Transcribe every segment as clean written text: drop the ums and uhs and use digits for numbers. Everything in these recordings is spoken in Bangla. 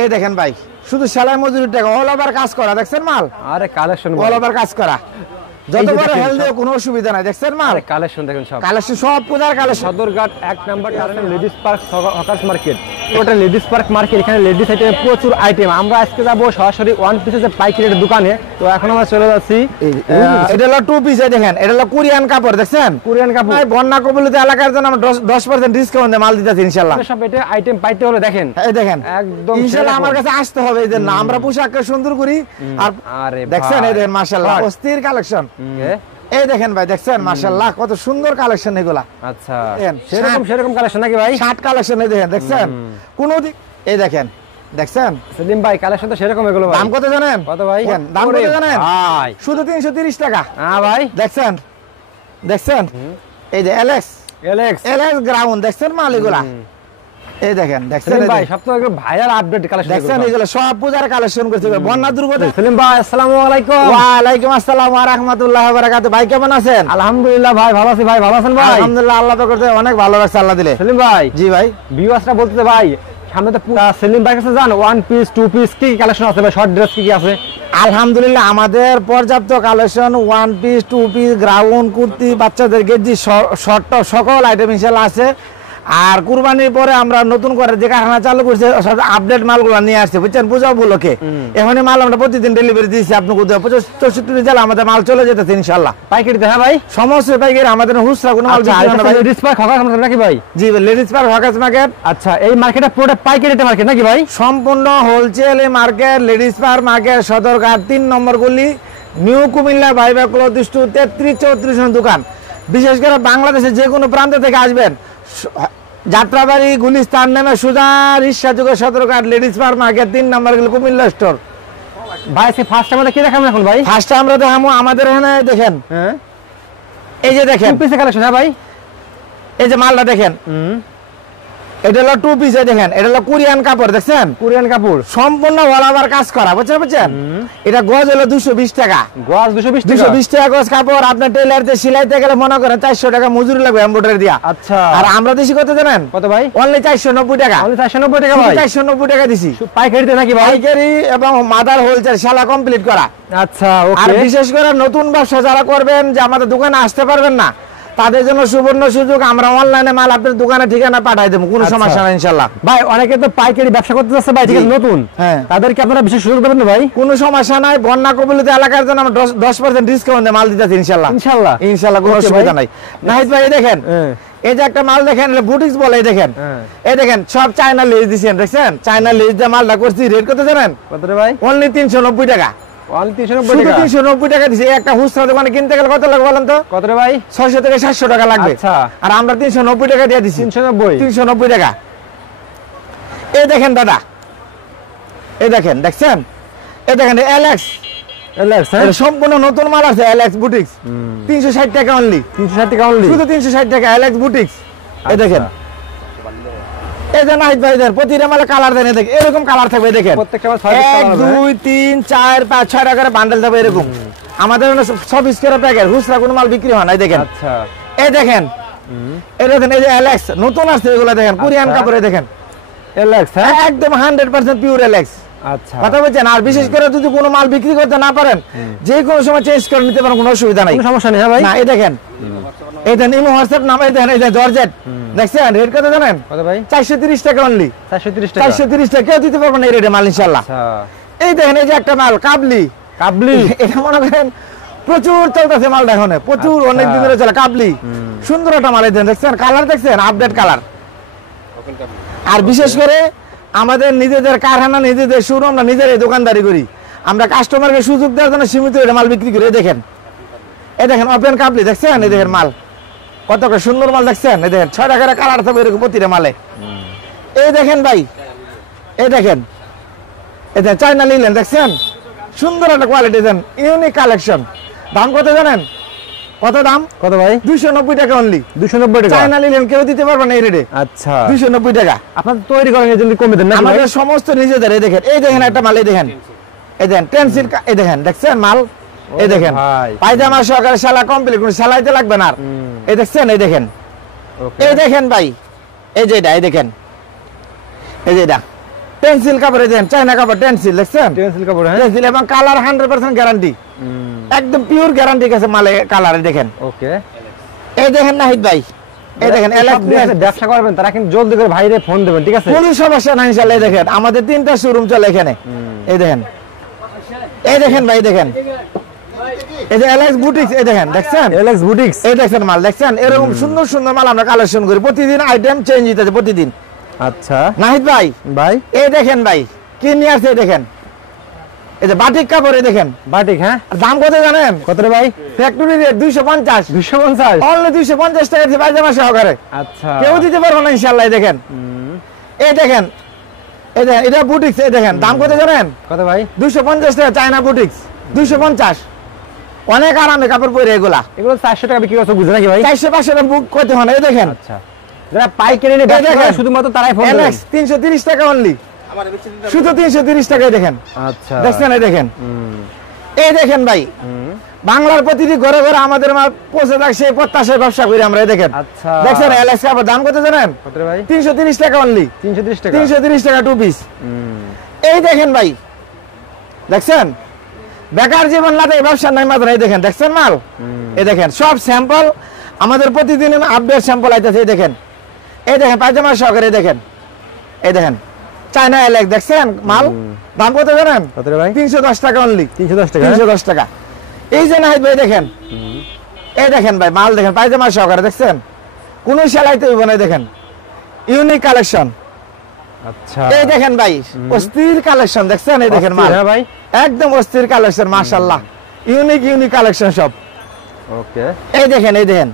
এই দেখেন ভাই, শুধু সেলাই মজুরির টাকা, অল ওভার কাজ করা, দেখছেন মাল? আরে কালেকশন অল ওভার কাজ করা, যত বড় হেলদি কোনো অসুবিধা নাই, দেখছেন মাল? আরে কালেকশন দেখেন, সব কালেকশন, সব পূজার collection. Sadarghat 1 number terminal ladies park hawkers market, ওটা লেডিস পার্ক মার্কেট। এখানে লেডিস আইটেমে প্রচুর আইটেম। আমরা আজকে যাবো সরাসরি ওয়ান পিসের পাইকারি দোকানে। তো এখন আমরা চলে যাচ্ছি, এটা হলো টু পিস, দেখেন এটা হলো কোরিয়ান কাপড়, দেখছেন? কোরিয়ান কাপড়। বন্যা কবলিত এলাকার জন্য আমরা 10% ডিসকাউন্টে মাল দিতেছি ইনশাআল্লাহ। সব এটা আইটেম পাইতে হলে দেখেন, এই দেখেন একদম ইনশাআল্লাহ আমার কাছে আসতে হবে। এই যে না, আমরা পোশাককে সুন্দর করি। আর আরে দেখছেন, এই দেখেন মাশাআল্লাহ অস্থির কালেকশন। এই দেখেন ভাই, দেখছেন মাশাআল্লাহ কত সুন্দর কালেকশন এগুলা। আচ্ছা, সেরকম সেরকম কালেকশন নাকি ভাই? শার্ট কালেকশন, এই দেখেন, দেখছেন কোন দিক, এই দেখেন, দেখছেন সেলিম ভাই কালেকশন তো সেরকম এগুলো ভাই। দাম কত জানেন? কত ভাই? দাম কত জানেন ভাই? শুধু 330 টাকা। হ্যাঁ ভাই, দেখছেন, দেখছেন এই যে এলএক্স গ্রাউন্ড, দেখছেন মাল এগুলা। এই দেখেন, দেখছেন ভাই সব তো এগুলো ভাইরাল আপডেট কালেকশন, দেখছেন এগুলো সব পূজার কালেকশন করছে। বন্যা দুর্গত। সেলিম ভাই আসসালামু আলাইকুম। ওয়া আলাইকুম আসসালাম ওয়া রাহমাতুল্লাহি ওয়া বারাকাতুহু। ভাই কেমন আছেন? আলহামদুলিল্লাহ ভাই ভালো আছি। ভাই ভালো আছেন ভাই? আলহামদুলিল্লাহ, আল্লাহ পাক করতে অনেক ভালো লাগছে আল্লাহ দিলে। সেলিম ভাই, জি ভাই, ভিউয়ার্সরা বলতে ভাই সামনে তো সেলিম ভাই কাছে জান ওয়ান পিস টু পিস কি কালেকশন আছে ভাই, শর্ট ড্রেস কি কি আছে? আলহামদুলিল্লাহ আমাদের পর্যাপ্ত collection, one piece, two piece, ground, kurti, বাচ্চাদের গেঞ্জি, শর্ট সকল আইটেম ইনশাআল্লাহ আছে। আর কুরবানির পরে আমরা নতুন করে যে কারখানা চালু করছে, আপডেট মালগুলো নিয়ে আসছে, বুঝছেন? পূজা উপলক্ষে এখনই মাল আমরা প্রতিদিন ডেলিভারি দিচ্ছি। আপনার 64 জেলা আমাদের মাল চলে যেতেছে ইনশাআল্লাহ পাইকারিতে। হ্যাঁ ভাই, সমস্ত পাইকারি, আমাদের খুচরা কোনো মাল লেডিস পার্ক হকার্স মার্কেট নাকি ভাই? জি লেডিস পার্ক হকার্স মার্কেট। আচ্ছা, এই মার্কেটটা পুরোটা পাইকারি মার্কেট নাকি ভাই? সম্পূর্ণ wholesale market, ladies park market, Sadarghat 3 নম্বর গলি, নিউ কুমিল্লা বাইবা ক্লথ স্টোর 33-34 নম্বর দোকান। বিশেষ করে বাংলাদেশের যে কোনো প্রান্ত থেকে আসবেন, যাত্রাবাড়ি গুলিস্তান নেমে সোজা রিক্সা যুগে সদরঘাট লেডিস পার্ক মার্কেট 3 নম্বর গলি কুমিল্লা স্টোর। ভাই সে ফার্স্ট আমাদের কি দেখাবো এখন ভাই? ফার্স্ট আমরা দেখাবো আমাদের এখানে, দেখেন এই যে দেখেন পিসে কালেকশন। হ্যাঁ ভাই, এই যে মালটা দেখেন, এটা হলো টু পিস। দেখেন এটা হলো কোরিয়ান কাপড়, দেখছেন? কোরিয়ান কাপড় সম্পূর্ণ অল ওভার কাজ করা, বুঝছেন? এটা গজ হলো 220 টাকা। গজ 220 টাকা গজ কাপড়। আপনার টেলার দিয়ে সিলাইতে গেলে মনে করেন 400 টাকা মজুরি লাগবে এমব্রয়ডারি দিয়া। আচ্ছা, আর আমরা দিছি কত জানেন? কত ভাই? অনলি 490 টাকা। অনলি 490 টাকা ভাই? 490 টাকা দিছি পাইকারিতে নাকি ভাই? পাইকারি এবং মাদার হোলসেল শালা কমপ্লিট করা। আচ্ছা, ওকে। আর বিশেষ করে নতুন ব্যবসা যারা করবেন, যে আমাদের দোকানে আসতে পারবেন না, তাদের জন্য সুবর্ণ সুযোগ, আমরা অনলাইনে মাল আপনার দোকানে ঠিকানা পাঠাই দেবো, কোনো সমস্যা নাই ইনশাআল্লাহ। ভাই অনেকে তো পাইকারি ব্যবসা করতে যাচ্ছে ভাই, ঠিক আছে, নতুন, হ্যাঁ, তাদেরকে আপনারা বিশেষ সুযোগ দেবেন না ভাই? কোনো সমস্যা নাই। বন্যা কবলিত এলাকার জন্য আমরা 10% ডিসকাউন্টে মাল দিতেছি ইনশাআল্লাহ। ইনশাআল্লাহ কোনো অসুবিধা নাই। নাহিদ ভাই, এই দেখেন এই যে একটা মাল দেখেন, বুটিক্স বলে, এই দেখেন, এই দেখেন সব চায়না লেজ দিছেন, দেখছেন? চায়না লেজ দিয়ে মালটা করছি। রেট কত জানেন? কত রে ভাই? অনলি 390 টাকা। 390 টাকা দিছি। একটা খুচরা দোকানে কিনতে গেলে কত লাগবে বলেন তো? কত রে ভাই? 600 থেকে 700 টাকা লাগবে। আর আমরা 390 টাকা দিয়ে দিছি। 390 টাকা। এই দেখেন দাদা, এই দেখেন, দেখছেন? এই দেখেন এলএক্স সম্পূর্ণ নতুন মাল আছে, এলএক্স বুটিক্স 360 টাকা অনলি। 360 টাকা অনলি, শুধু 360 টাকা এলএক্স বুটিক্স। এই দেখেন, এই যে নাহিদ ভাই দেন প্রতিটা মালে কালার দেন, দেখেন এরকম কালার থাকবে। দেখেন 1 2 3 4 5 6 টাকার বান্ডেল থাকবে এরকম। আমাদের সব স্কোয়ার প্যাকেট, খুচরা কোনো মাল বিক্রি হয় না। দেখেন, আচ্ছা, এই দেখেন, এই দেখেন, এই যে এলএক্স নতুন আসছে এগুলো, দেখেন কোরিয়ান কাপড়ে, দেখেন এলএক্স একদম 100% পিওর এলএক্স। আচ্ছা, কথা বলছেন? আর বিশেষ করে যদি কোনো মাল বিক্রি করতে না পারেন, যে কোনো সময় চেঞ্জ করে নিতে পারেন, কোনো অসুবিধা নাই, কোনো সমস্যা নেই। হ্যাঁ ভাই, না এই দেখেন, এই দেন ইমো হোয়াটসঅ্যাপ নাম, এই দেখেন, এই যে জর্জেট, দেখছেন? রেট কত জানেন? কত ভাই? 430 টাকা অনলি। 430 টাকা। 430 টাকা কেউ দিতে পারবে না এই রেটে মাল ইনশাআল্লাহ। এই দেখেন, এই যে একটা মাল কাবলি, এটা মনে করেন প্রচুর চলতেছে মালটা, এখন প্রচুর, অনেক দিন ধরে চলে কাবলি। সুন্দর একটা মাল, দেখছেন? কালার দেখছেন? Update colour. আর বিশেষ করে আমাদের নিজেদের কারখানা, নিজেদের শোরুম, আমরা নিজেরাই দোকানদারি করি। আমরা কাস্টমারকে সুযোগ দেওয়ার জন্য সীমিত এটা মাল বিক্রি করি। দেখেন, এই দেখেন ওপেন কাবলি, দেখছেন? এই দেখেন মাল কত সুন্দর মাল, দেখছেন? এই দেখেন 6 টাকার কালার থাকবে এরকম প্রতিটা মালে। এই দেখেন ভাই, এই দেখেন, এই দেখেন চায়না লিলেন, দেখছেন? সুন্দর একটা কোয়ালিটি, দেন ইউনিক কালেকশন। দাম কত জানেন? কত দাম? কত ভাই? 290 টাকা অনলি। 290 টাকা। চায়না লিলেন কেউ দিতে পারবে না এই রেটে। আচ্ছা, 290 টাকা। আপনারা তৈরি করেন, এই জন্য কমে দেন না? আমাদের সমস্ত নিজেদের। এই দেখেন, এই দেখেন একটা মাল, এই দেখেন, এই দেখেন টেন্সিল, এই দেখেন, দেখছেন মাল? এই দেখেন পায়জামা সহকারে সেলাই কমপ্লিট, কোনো সেলাইতে লাগবে না। এই দেখছেন? এই দেখেন, এই দেখেন ভাই, এই যে এটা, এই দেখেন, এই যে এটা টেনসিল কাপড় দেন, চায়না কাপড় টেনসিল দেখছেন, টেনসিল কাপড়, হ্যাঁ টেনসিল এবং কালার 100% গ্যারান্টি, একদম পিওর গ্যারান্টি আছে মালে কালারে দেখেন। ওকে, এই দেখেন নাহিদ ভাই, এই দেখেন ব্যবসা করবেন তারা কিন্তু জলদি করে ভাইরে ফোন দেবেন, ঠিক আছে? কোনো সমস্যা নাই ইনশাআল্লাহ। এই দেখেন আমাদের 3টা শোরুম চলে এখানে। এই দেখেন, এই দেখেন ভাই, দেখেন এই যে এলএক্স বুটিক্স, এই দেখেন দেখছেন এলএক্স বুটিক্স, এই দেখেন মাল দেখছেন, এরকম সুন্দর সুন্দর মাল আমরা কালেকশন করি প্রতিদিন, আইটেম চেঞ্জ হইতেছে প্রতিদিন। আচ্ছা নাহিদ ভাই, ভাই এই দেখেন ভাই কি নিয়ে আসছে, এই দেখেন এই যে বাটিক কাপড়, এই দেখেন বাটিক, হ্যাঁ আর দাম কত জানেন? কত রে ভাই? ফ্যাক্টরি রেট 250, 250, অনলি 250 টাকা দিয়ে পায়জামা সহকারে, আচ্ছা কেউ দিতে পারবো না ইনশাআল্লাহ। এই দেখেন, এই দেখেন, এই দেখেন এটা বুটিক্স, এই দেখেন দাম কত জানেন? কত ভাই? 250 টাকা, চায়না বুটিক্স 250, অনেক আরামে কাপড় পরে এগুলা। এগুলো 400 টাকা বিক্রি করছে, বুঝে নাকি ভাই? 400-500 টাকা বুক করতে হয় না। এই দেখেন, আচ্ছা, যারা পাইকারি নিয়ে ব্যবসা করে শুধুমাত্র তারাই ফোন দেবেন। 330 টাকা অনলি, শুধু 330 টাকায় দেখেন। আচ্ছা, দেখছেন, এই দেখেন, এই দেখেন ভাই বাংলার প্রতিটি ঘরে ঘরে আমাদের মাল পৌঁছে থাক, সেই প্রত্যাশায় ব্যবসা করি আমরা। এই দেখেন, আচ্ছা দেখছেন এলএক্স কাপড় দাম কত জানেন? কত রে ভাই? 330 টাকা অনলি, 330 টাকা, 330 টাকা টু পিস। এই দেখেন ভাই, দেখছেন বেকার জীবন লাতে ব্যবসা নাই মাত্র। এই দেখেন, দেখছেন মাল, এই দেখেন সব স্যাম্পল আমাদের প্রতিদিন আপডেট স্যাম্পল আইতেছে। এই দেখেন, এই দেখেন পায়জামা সহকারে, দেখেন এই দেখেন চায়না এলএক্স, দেখছেন মাল দাম কত জানেন? কত রে ভাই? 310 টাকা অনলি, 310 টাকা, 310 টাকা। এই যে নাহিদ ভাই দেখেন, এই দেখেন ভাই মাল দেখেন পায়জামা সহকারে, দেখছেন কোন সেলাইতে হইব না। দেখেন ইউনিক কালেকশন। আচ্ছা, এই দেখেন ভাই অস্থির কালেকশন, দেখছেন এই দেখেন মাল, হ্যাঁ ভাই একদম অস্থির কালেকশন মাশাআল্লাহ, ইউনিক কালেকশন সব। ওকে, এই দেখেন, এই দেখেন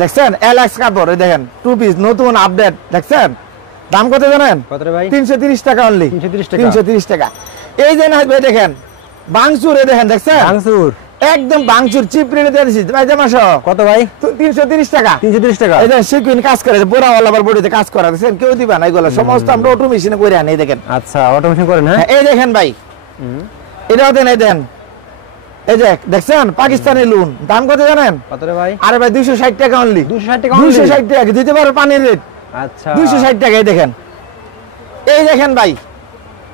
দেখছেন এলএক্স কাপড়, এই দেখেন টু পিস নতুন আপডেট, দেখছেন দাম কত জানেন? কত রে ভাই? 330 টাকা অনলি, 330 টাকা, 330 টাকা। এই যে নাহিদ ভাই দেখেন বাংচুর, এই দেখেন দেখছেন ভাঙচুর, একদম বাংচুর চিপ রেটে দিয়ে দিছি পায়জামা সহ। কত ভাই? 330 টাকা, 330 টাকা। এই দেখেন সিকুইন কাজ করে, বোরা ওয়ালা বডিতে কাজ করা, দেখছেন কেউ দিবা না এগুলো, সমস্ত আমরা অটো মেশিনে করে আনি। এই দেখেন, আচ্ছা অটোমেশন করেন, হ্যাঁ? হ্যাঁ, এই দেখেন ভাই এটাও দেন, এই দেন, এই যে দেখছেন পাকিস্তানি লুন দাম কত জানেন? কত রে ভাই? আরে ভাই 260 টাকা অনলি, 260 টাকা, 260 টাকা দিতে পারো পানির রেট, আচ্ছা 260 টাকা। এই দেখেন, এই দেখেন ভাই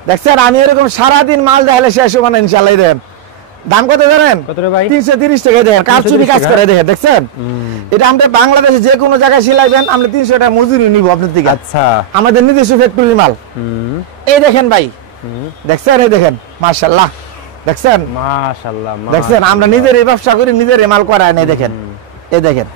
দেখছেন আমি এরকম সারাদিন মাল দেখালে শেষ হবে না ইনশাআল্লাহ। এই দেখেন দাম কত জানেন? কত রে ভাই? 330 টাকা। দেখেন কারচুপি কাজ করে, দেখেন দেখছেন এটা আমরা বাংলাদেশে যে কোনো জায়গায় সিলাইবেন আমরা 300 টাকা মজুরি নিব আপনার থেকে, আচ্ছা আমাদের নিজস্ব ফ্যাক্টরি মাল। এই দেখেন ভাই দেখছেন, এই দেখেন মাশাআল্লাহ, দেখছেন মাশাআল্লাহ, দেখছেন আমরা নিজের এই ব্যবসা করি, নিজের এই মাল করায় নাই। দেখেন, এই দেখেন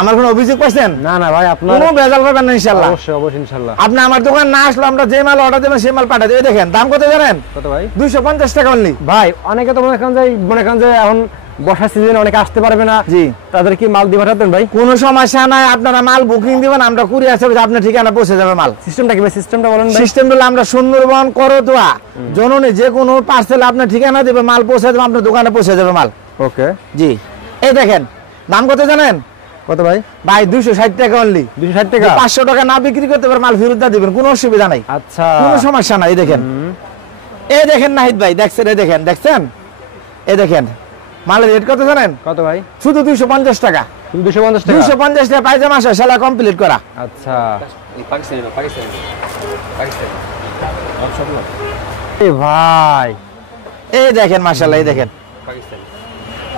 আমার কোনো অভিযোগ পাচ্ছেন? না না ভাই, আপনার কোনো বেজাল পাবেন না ইনশাআল্লাহ। অবশ্যই অবশ্যই ইনশাআল্লাহ। আপনি আমার দোকান না আসলে আমরা যে মাল অর্ডার দেবেন সেই মাল পাঠাই দেব। এই দেখেন দাম কত জানেন? কত ভাই? 250 টাকা অনলি। ভাই অনেকে তো মনে করেন যে এখন বর্ষা সিজনে অনেকে আসতে পারবে না, জি তাদের কি মাল দিয়ে পাঠাতেন ভাই? কোনো সমস্যা নাই, আপনারা মাল বুকিং দিবেন, আমরা কুরিয়ার সার্ভিস আপনার ঠিকানা পৌঁছে যাবে মাল। সিস্টেমটা কি ভাই? সিস্টেমটা বলেন ভাই। সিস্টেম হলো আমরা সুন্দরবন, করতোয়া, জননী যে কোনো পার্সেল আপনার ঠিকানা দেবে, মাল পৌঁছে দেবে, আপনার দোকানে পৌঁছে যাবে মাল। ওকে, জি এই দেখেন দাম কত জানেন? কত ভাই? ভাই 260 টাকা অনলি, 260 টাকা। 500 টাকা না বিক্রি করতে পারে মাল ফেরত দিয়ে দিবেন, কোনো অসুবিধা নাই, আচ্ছা কোনো সমস্যা নাই। এই দেখেন, এই দেখেন নাহিদ ভাই দেখছেন, এই দেখেন দেখছেন, এই দেখেন মালের রেট কত জানেন? কত ভাই? শুধু 250 টাকা, 250 টাকা। 250 টাকা পায়জামা আসে সেলা কমপ্লিট করা। আচ্ছা পাকিস্তানি এই ভাই, এই দেখেন মাশাআল্লাহ, এই দেখেন,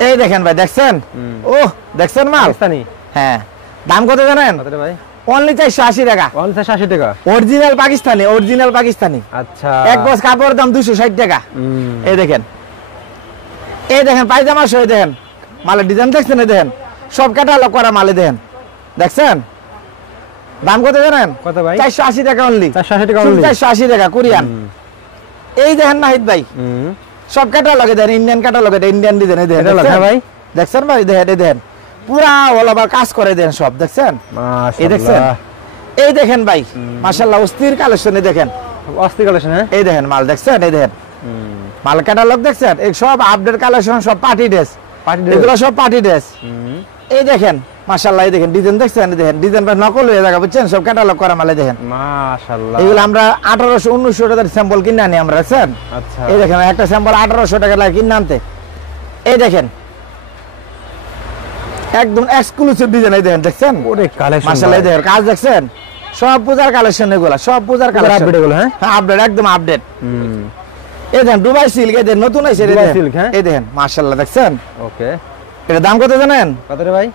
এই দেখেন ভাই দেখছেন, ও দেখছেন মাল, পাকিস্তানি, হ্যাঁ দাম কত জানেন? কত রে ভাই? অনলি 480 টাকা, 480 টাকা। অরিজিনাল পাকিস্তানি, অরিজিনাল পাকিস্তানি, আচ্ছা এক গজ কাপড়ের দাম 260 টাকা। এই দেখেন, এই দেখেন পায়জামা সহ, এই দেখেন মালের ডিজাইন দেখছেন, এই দেখেন সব ক্যাটালগ করা মালে দেখেন, দেখছেন দাম কত জানেন? কত ভাই? 480 টাকা অনলি, 480 টাকা only। 480 টাকা কোরিয়ান। এই দেখেন নাহিদ ভাই সব ক্যাটালগে দেন, ইন্ডিয়ান ক্যাটালগে দেন, ইন্ডিয়ান ডিজাইন। এই দেখেন হ্যাঁ ভাই, দেখছেন ভাই, দেখেন এই দেখেন পুরা অল ওভার কাজ করে দেন সব, দেখছেন এই দেখছেন, মাশাআল্লাহ, এই দেখেন ভাই মাশাআল্লাহ অস্থির কালেকশন। এই দেখেন অস্থির কালেকশন, হ্যাঁ এই দেখেন মাল দেখছেন, এই দেখেন মাল ক্যাটালগ দেখছেন, এই সব আপডেট কালেকশন, সব পার্টি ড্রেস, এগুলো সব পার্টি ড্রেস। এই দেখেন মাশাআল্লাহ, এই দেখেন ডিজাইন দেখছেন, এই দেখেন ডিজাইন নকল হয়ে যাবে বুঝছেন, সব ক্যাটালগ করা মালে দেখেন মাশাআল্লাহ। এগুলো আমরা 1800-1900 টাকার স্যাম্পল কিনে আনি আমরা, দেখছেন আচ্ছা এই দেখেন একটা স্যাম্পল 1800 টাকা লাগে কিনে আনতে। এই দেখেন একদম এক্সক্লুসিভ ডিজাইন, এই দেখেন দেখছেন ওরে কালেকশন মাশাআল্লাহ, এই দেখেন কাজ দেখছেন সব পূজার কালেকশন এগুলা, সব পূজার কালেকশন আপডেট এগুলো। হ্যাঁ হ্যাঁ আপডেট, একদম আপডেট। এই দেখেন দুবাই সিল্ক, এই দেখেন নতুন আইছে, দুবাই সিল্ক। হ্যাঁ এই দেখেন মাশাআল্লাহ, দেখছেন ওকে। এটা দাম কত জানেন? কত রে ভাই?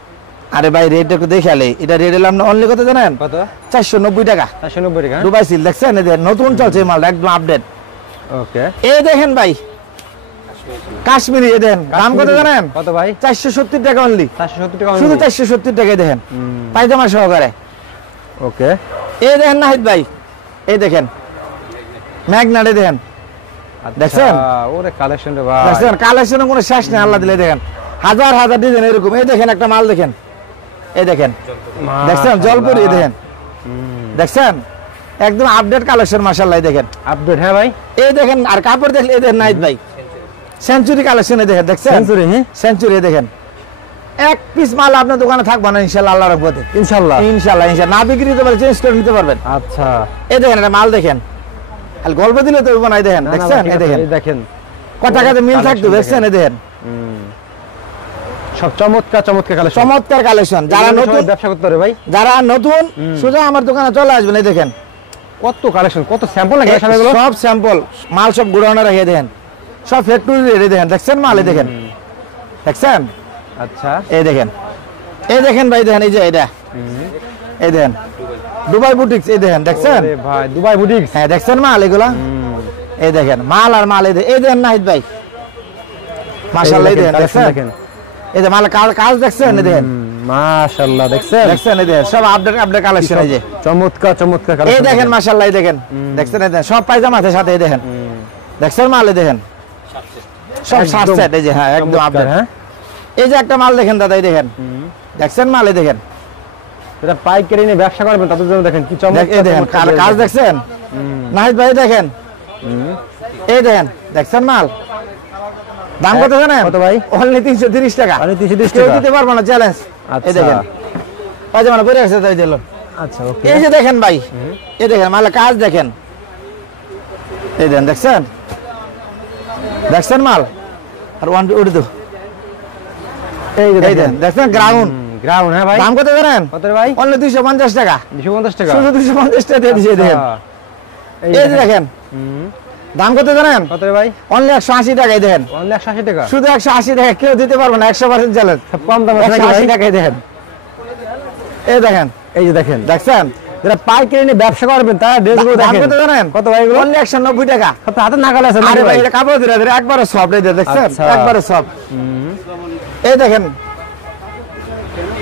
আরে ভাই রেট একটু দেখালে, এটা রেট এলাম না অনলি কত জানেন? কত? 490 টাকা। 490 টাকা। দুবাই সিল্ক দেখছেন, এই দেখেন নতুন চলছে এই মালটা, একদম আপডেট। ওকে। এই দেখেন ভাই কাশ্মীরি, এই দেখেন দাম কত জানেন? কত ভাই? 470 টাকা অনলি, 470 টাকা শুধু 470 টাকা দেখেন, পায়জামা সহকারে। ওকে। এই দেখেন নাহিদ ভাই, এই দেখেন ম্যাগনাট, এই দেখেন দেখছেন? ওরে কালেকশন রে ভাই, দেখছেন কালেকশনের কোনো শেষ নেই, আল্লাহ দিলে দেখেন হাজার হাজার ডিজাইন এরকম। এই দেখেন একটা মাল দেখেন, এই দেখেন দেখছেন জলপুরি, এই দেখেন দেখছেন একদম আপডেট কালেকশন মাশাআল্লাহ, এই দেখেন আপডেট। হ্যাঁ ভাই এই দেখেন, আর কাপড় দেখলে এই দেখেন নাহিদ ভাই সেঞ্চুরি কালেকশন, এই দেখেন দেখছেন সেঞ্চুরি। হ্যাঁ সেঞ্চুরি, এই দেখেন এক পিস মাল আপনার দোকানে থাকবে না ইনশাআল্লাহ, আল্লাহর রহমতে ইনশাআল্লাহ। ইনশাআল্লাহ ইনশাআল্লাহ, না বিক্রি হতে পারে চেঞ্জ করে নিতে পারবেন। আচ্ছা এই দেখেন এটা মাল দেখেন, আর গল্প দিলে তো হইব না, এই দেখেন দেখছেন, এই দেখেন দেখেন কত টাকাতে মিল থাকতো, দেখছেন এই দেখেন সব চমৎকার চমৎকার কালেকশন, চমৎকার কালেকশন। যারা নতুন ব্যবসা করতে পারে ভাই, যারা নতুন সোজা আমার দোকানে চলে আসবেন। এই দেখেন কত কালেকশন, কত স্যাম্পল লাগে এগুলো, সব স্যাম্পল মাল, সব গুড়ানো রেখে দেখেন, সব ফ্যাক্টরি রেডি দেখেন, দেখছেন মাল, এই দেখেন দেখছেন। আচ্ছা এই দেখেন, এই দেখেন ভাই দেখেন, এই যে এটা এই দেখেন দুবাই বুটিক্স, এই দেখেন দেখছেন আরে ভাই দুবাই বুটিক্স। হ্যাঁ দেখছেন মাল এগুলা, এই দেখেন মাল আর মাল, এই দেখেন নাহিদ ভাই মাশাআল্লাহ, এই দেখেন দেখছেন, এই যে মাল কাজ দেখছেন, এই দেখেন মাশাআল্লাহ দেখছেন, দেখছেন এই দেখেন সব আপডেট আপডেট কালেকশন, এই যে চমৎকার চমৎকার এই কালেকশন দেখেন মাশাআল্লাহ, এই দেখেন দেখছেন, এই দেখেন সব পায়জামা আছে সাথে, এই দেখেন দেখছেন মাল, এই দেখেন সব শার্ট সেট, এই যে হ্যাঁ একদম আপডেট। হ্যাঁ এই যে একটা মাল দেখেন দাদা, এই দেখেন দেখছেন মাল, এই দেখেন এটা পাইকারি নিয়ে ব্যবসা করবেন তাদের জন্য দেখেন কি এই চমৎকার দেখেন কাজ দেখছেন নাহিদ ভাই, দেখেন এই দেখেন দেখছেন মাল, দাম কত জানেন? কত ভাই? অনলি 330 টাকা, অনলি 330 কেউ টাকা। দিতে পারবো না, চ্যালেঞ্জ। এই দেখেন পায়জামা পরে আছে তাই দিল। আচ্ছা ওকে। এই যে দেখেন ভাই, এই দেখেন মাল কাজ দেখেন, এই দেখেন দেখছেন দেখছেন মাল, আর ওয়ান উড়ে দো, এই যে এই দেখেন দেখছেন গ্রাউন্ড গ্রাউন্ড। হ্যাঁ ভাই দাম কত জানেন? কত রে ভাই? অনলি 250 টাকা, 250 টাকা, শুধু 250 টাকা দিয়ে দিয়েছে। দেখেন এই যে দেখেন দাম কত জানেন? কত রে ভাই? অনলি 180 টাকায় দেখেন, অনলি 180 টাকা, শুধু 180 টাকা, কেউ দিতে পারবে না, 100% চ্যালেঞ্জ, সব কম দামে আছে নাকি ভাই? 180 টাকায় দেখেন, এই দেখেন এই যে দেখেন দেখছেন যারা পাইকারি নিয়ে ব্যবসা করবেন তারা ড্রেসগুলো দাম দেখেন কত জানেন? কত ভাই এগুলো? অনলি 190 টাকা। সব হাতে নাগালে আছে আরে নাকি ভাই ভাই? এটা কাপড় ধরে ধরে একবারে সফট, এই দেখছেন আচ্ছা। একবারে সফট। এই দেখেন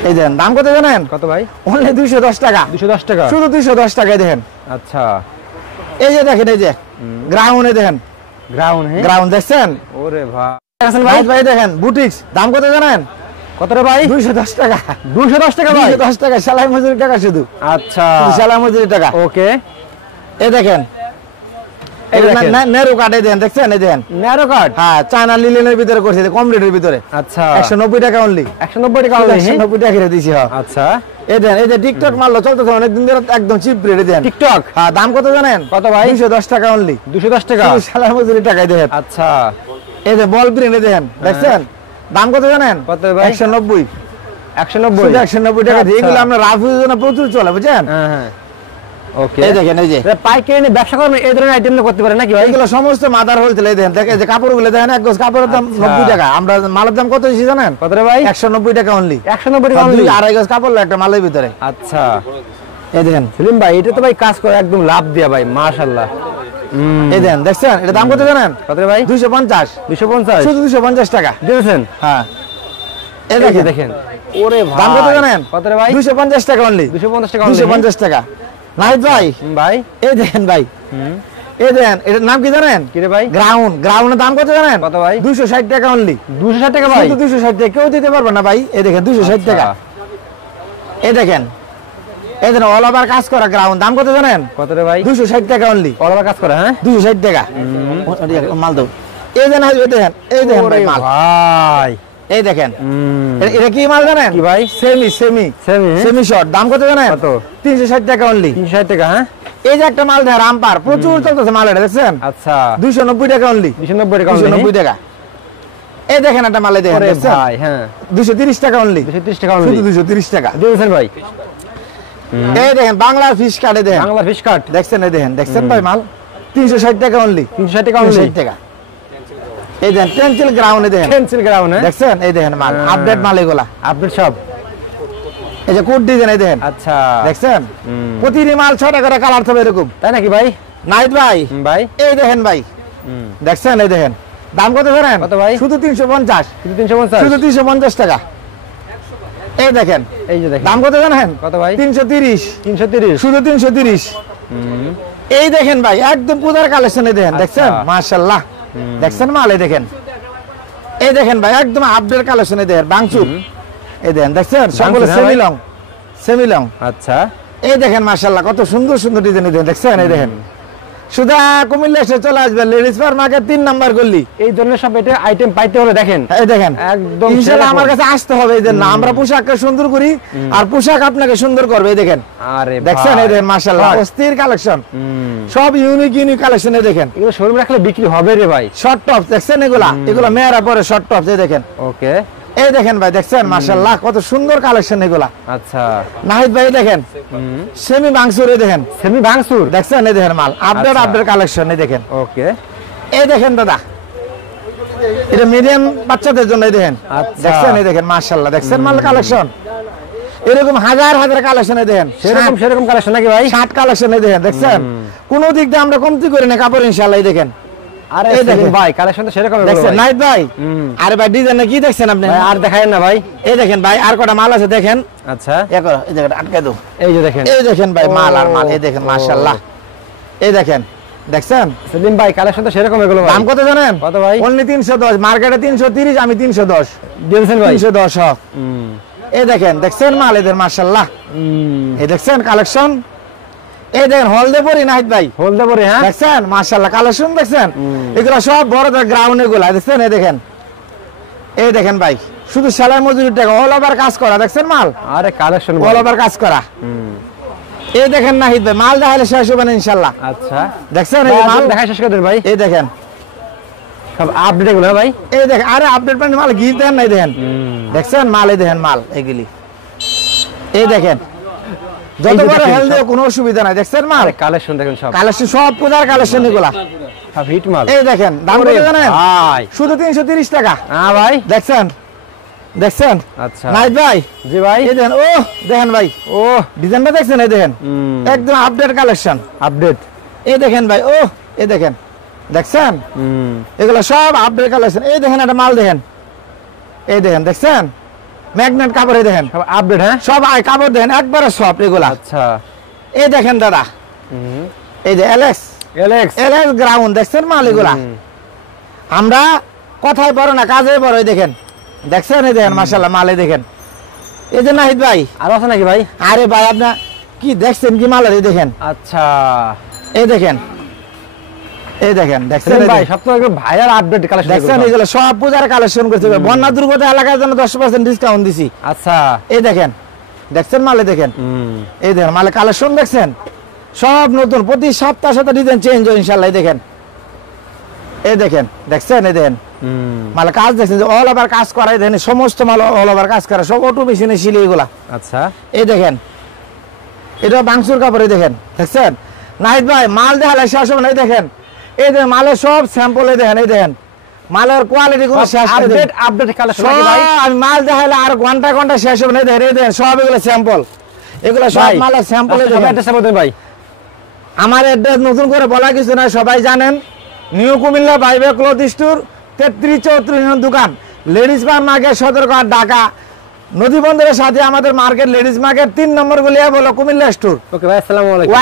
এই দেখেন দাম কত জানেন? কত ভাই? অনলি 210 টাকা, 210 টাকা, শুধু 210 টাকায় দেখেন। আচ্ছা এই যে দেখেন, এই যে গ্রাউন্ডে দেখেন, গ্রাউন্ড। হ্যাঁ গ্রাউন্ড দেখছেন ওরে ভাই ভাই, ভাই দেখেন বুটিক্স, দাম কত জানেন? কত রে ভাই? 210 টাকা, 210 টাকা ভাই? 210 টাকা, সেলাই মজুরি টাকা, শুধু আচ্ছা শুধু সেলাই মজুরি টাকা। ওকে। এই দেখেন এই দেখেন নেরো কাটে দেখেন, দেখছেন এই দেখেন ন্যারো কাট। হ্যাঁ চায়না লিলেনের ভিতরে করছে, কম রেটের ভিতরে, আচ্ছা 190 টাকা অনলি, 190 টাকা হলো। 190 টাকা করে দিছি। হ্যাঁ আচ্ছা এই দেখেন, এই যে টিকটক মারলো চলতেছে অনেকদিন ধরে, একদম চিপ রেটে দেন টিকটক। হ্যাঁ দাম কত জানেন? কত ভাই? 210 টাকা অনলি, 210 টাকা, শুধু সেলাই মজুরি টাকায় দেখেন। আচ্ছা এই যে বল প্রিন্টে দেখেন, দেখছেন দাম কত জানেন? কত ভাই? 190, 190 শুধু 190 টাকা দিয়ে। এগুলো আমরা রাফ ইউজের জন্য প্রচুর চলে, বুঝছেন? হ্যাঁ হ্যাঁ ওকে। এই দেখেন, এই যে পাইকারি নিয়ে ব্যবসা করবেন এই ধরনের আইটেম করতে পারে নাকি ভাই? এগুলো সমস্ত মাদার হোলসেল। এই দেখেন, দেখেন যে কাপড়গুলো দেখেন, এক গজ কাপড়ের দাম আচ্ছা। 90 টাকা, আমরা মালের দাম কত দিছি জানেন? কত রে ভাই? 190 টাকা অনলি, 190 টাকা only? আড়াই গজ কাপড় একটা মালের ভিতরে। আচ্ছা এই দেখেন, সেলিম ভাই এটা তো ভাই কাজ করে একদম লাভ দিয়া ভাই, মাশাআল্লাহ। এই দেখেন দেখছেন, এটা দাম কত জানেন? কত রে ভাই? 250, 250 শুধু 250 টাকা দিয়েছেন? হ্যাঁ। এই এই যে দেখেন দেখেন ওরে ভাই দাম কত জানেন? কত রে ভাই? 250 টাকা অনলি, 250 টাকা only? 250 টাকা। নাহিদ ভাই ভাই এই দেখেন ভাই, এই দেখেন এটার নাম কি জানেন? কি রে ভাই? গ্রাউন্ড, গ্রাউন্ডের দাম কত জানেন? কত ভাই? 260 টাকা অনলি, 260 টাকা ভাই? শুধু 260 টাকা, কেউ দিতে পারবে না ভাই। এই দেখেন 260 টাকা। এই দেখেন, এই দেখেন অল ওভার কাজ করা গ্রাউন্ড, দাম কত জানেন? কত রে ভাই? 260 টাকা অনলি, অলবা কাজ করে। হ্যাঁ 260 টাকা মাল দাও। এই দেখেন, এই দেখেন, এই দেখেন ভাই মাল, ভাই এই দেখেন এটা কি মাল জানেন? কি ভাই? Semi semi semi semi short, দাম কত জানেন? কত? 360 টাকা অনলি, 360 টাকা। হ্যাঁ এই যে একটা মাল দেখেন রামপার, প্রচুর চলতেছে মাল, এটা দেখছেন আচ্ছা 290 টাকা অনলি, 290 টাকা 290 টাকা। এই দেখেন একটা মালে দেখেন, ওরে দেখছেন ভাই হ্যাঁ 230 টাকা অনলি, 230 টাকা শুধু only? 230 টাকা। দিয়েছেন ভাই? এই দেখেন বাংলার ফিশ কাটে দেখেন, বাংলা ফিশ কাট দেখছেন এই দেখেন, দেখছেন ভাই মাল 360 টাকা অনলি, 360 টাকা only। 360 টাকা। এই দেখেন পেন্সিল গ্রাউন্ডে দেখেন, পেন্সিল গ্রাউন্ড দেখছেন এই দেখেন মাল আপডেট মাল এগুলা, আপডেট সব। এই যে কোড ডিজাইন এই দেখেন, আচ্ছা দেখছেন প্রতিটি মাল 6 টাকা করে কালার হবে এরকম, তাই নাকি ভাই? নাইট ভাই ভাই এই দেখেন ভাই, দেখছেন এই দেখেন দাম কত জানেন? কত ভাই? শুধু 350, শুধু 350, শুধু 350 টাকা। এই দেখেন এই যে দেখেন দাম কত জানেন? কত ভাই? 330, 330, শুধু 330। এই দেখেন ভাই একদম পূজার কালেকশনে দেখেন, দেখছেন মাশাআল্লাহ, দেখছেন মাল এই দেখেন, এই দেখেন ভাই একদম আপডেট কালেকশনে দেখেন বাংচুর, এই দেখেন দেখছেন সকলে হ্যাঁ ভাই। সেমিলং। আচ্ছা এই দেখেন মাশাআল্লাহ কত সুন্দর সুন্দর ডিজাইন দেখছেন, এই দেখেন সুদা কুমিল্লা এসে চলে আসবে লেডিস পার মার্কেট 3 নাম্বার গলি। এই ধরনের সব এটা আইটেম পাইতে হলে দেখেন এই দেখেন একদম ইনশাআল্লাহ সেরকম। আমার কাছে আসতে হবে, এই জন্য আমরা পোশাককে সুন্দর করি আর পোশাক আপনাকে সুন্দর করবে। এই দেখেন আরে দেখছেন ভাই, এই দেখেন মাশাআল্লাহ অস্থির কালেকশন, সব ইউনিক কালেকশন। এই দেখেন এগুলো শোরুমে রাখলে বিক্রি হবে রে ভাই। শর্ট টপ দেখছেন এগুলা মেয়েরা পরে শর্ট টপ। এই দেখেন ওকে এই দেখেন ভাই দেখছেন মাশাআল্লাহ কত সুন্দর কালেকশন এগুলা। আচ্ছা নাহিদ ভাই দেখেন সেমি বাংসুর, এই দেখেন সেমি ভাঙচুর দেখছেন এই দেখেন মাল আপডেট আচ্ছা। Update collection. এই দেখেন ওকে এই দেখেন দাদা এটা মিডিয়াম বাচ্চাদের জন্য। এই দেখেন আচ্ছা। দেখছেন এই দেখেন মাশাআল্লাহ দেখছেন মাল কালেকশন এরকম হাজার হাজার কালেকশন। এই দেখেন সেরকম কালেকশন নাকি ভাই? 60 কালেকশন। এই দেখেন দেখছেন কোন দিক দিয়ে আমরা কমতি করি না কাপড় ইনশাআল্লাহ। এই দেখেন আরে এই দেখেন। সেলিম ভাই কালেকশন তো সেরকম দেখছেন নাইট ভাই, আরে ভাই ডিজাইন কি দেখছেন আপনি? ভাই আর দেখায়েন না ভাই। এই দেখেন ভাই আর কটা মাল আছে দেখেন, আচ্ছা এই দেখেন আটকে দাও। এই যে দেখেন এই দেখেন ভাই মাল আর মাল, এই ও, দেখেন মাশাআল্লাহ। এই দেখেন দেখছেন সেলিম ভাই কালেকশন তো সেরকম এগুলো ভাই। দাম কত জানেন? কত ভাই? অনলি 310, মার্কেটে 330, আমি 310 দিয়েছেন ভাই। 310 হোক। এই দেখেন দেখছেন মাল এদের মাশাআল্লাহ, এই দেখছেন কালেকশন। এই দেখেন হলদে পরি নাহিদ ভাই, হলদে পরে হ্যাঁ দেখছেন মাশাআল্লাহ কালেকশন দেখছেন এগুলো সব বড়দের গ্রাউন্ড এগুলা দেখছেন। এই দেখেন ভাই শুধু সেলাই মজুরির টাকা অল ওভার কাজ করা, দেখছেন মাল আরে কালেকশন অল ওভার কাজ করা। এই দেখেন নাহিদ ভাই মাল দেখাইলে শেষ হবে না ইনশাআল্লাহ। আচ্ছা দেখছেন এই মাল, দেখা শেষ করে দেন ভাই। এই দেখেন সব আপডেট এগুলো হ্যাঁ ভাই। এই দেখেন আরে আপডেট মানে মাল গিফট দেন নাই দেখেন, দেখছেন মাল এই দেখেন মাল এগুলি। এই দেখেন যত যে বড় দেখেন হেলদি সব। কোনো অসুবিধা নাই, দেখছেন মাল আরে কালেকশন দেখেন সব কালেকশন সব পূজার কালেকশন এগুলা। সব হিট মাল। এই দেখেন দাম কত ওরে জানেন? ভাই শুধু 330 টাকা। হ্যাঁ ভাই দেখছেন দেখছেন আচ্ছা নাইট ভাই জি ভাই। এই দেখেন ও দেখেন ভাই ও ডিজাইনটা দেখছেন এই দেখেন একদম আপডেট কালেকশন। আপডেট এই দেখেন ভাই ও এই দেখেন দেখছেন এগুলো সব আপডেট কালেকশন। এই দেখেন একটা মাল দেখেন, এই দেখেন দেখছেন ম্যাগনেট কাপড়। এই দেখেন সব আপডেট হ্যাঁ সব কাপড় দেখেন একবারে সব এগুলা। আচ্ছা এই দেখেন দাদা এই যে এলএক্স এলেক্স গ্রাউন্ড দেখছেন মাল এগুলা। আমরা কথায় বড় না কাজে বড়। এই দেখেন দেখছেন এই দেখেন মাশাআল্লাহ মাল। এই দেখেন এই যে নাহিদ ভাই, আর আছে নাকি ভাই? আরে ভাই আপনার কি দেখছেন কি মাল? এই দেখেন আচ্ছা এই দেখেন এই দেখেন দেখছেন সেলিম এই ভাই দেখেন। সব তো একদম ভাইরাল আপডেট কালেকশন দেখছেন এগুলো সব পূজার কালেকশন করছে, বন্যা দুর্গত এলাকার জন্য 10% ডিসকাউন্ট দিছি। আচ্ছা এই দেখেন দেখছেন মালে দেখেন এই দেখেন মালে কালেকশন দেখছেন সব নতুন, প্রতি সপ্তাহে সাথে ডিজাইন চেঞ্জ হয় ইনশাআল্লাহ। এই দেখেন এই দেখেন দেখছেন এই দেখেন মালে কাজ দেখছেন যে অল ওভার কাজ করা। এই দেখেন সমস্ত মাল অল ওভার কাজ করা, সব অটো মেশিনে সিলি এগুলা। আচ্ছা এই দেখেন এটা বাংসুর কাপড়। এই দেখেন দেখছেন নাহিদ ভাই মাল দেখালে শেষ হবে না। এই দেখেন এই দেখেন মালের সব স্যাম্পল। এই দেখেন মালের কোয়ালিটি কোনো শেষ নেই। আপডেট আপডেট কালেকশন নাকি ভাই? সব আমি মাল দেখাইলে আর ঘন্টা ঘন্টা শেষ হবে না। এই দেখেন সব এগুলো স্যাম্পল, এগুলো সব ভাই, মালের স্যাম্পল। আচ্ছা, সব অ্যাড্রেসটা বলতেন ভাই। আমার অ্যাড্রেস নতুন করে বলা কিছু না, সবাই জানেন। নিউ কুমিল্লা বাইবে ক্লথ স্টোর 33-34 নম্বর দোকান, লেডিস মার্কেট, সদরঘাট, ঢাকা। নদী বন্দরের সাথে আমাদের মার্কেট লেডিস মার্কেট 3 নম্বর গলিয়া বলো কুমিল্লা স্টোর। ওকে ভাই আসসালামু আলাইকুম।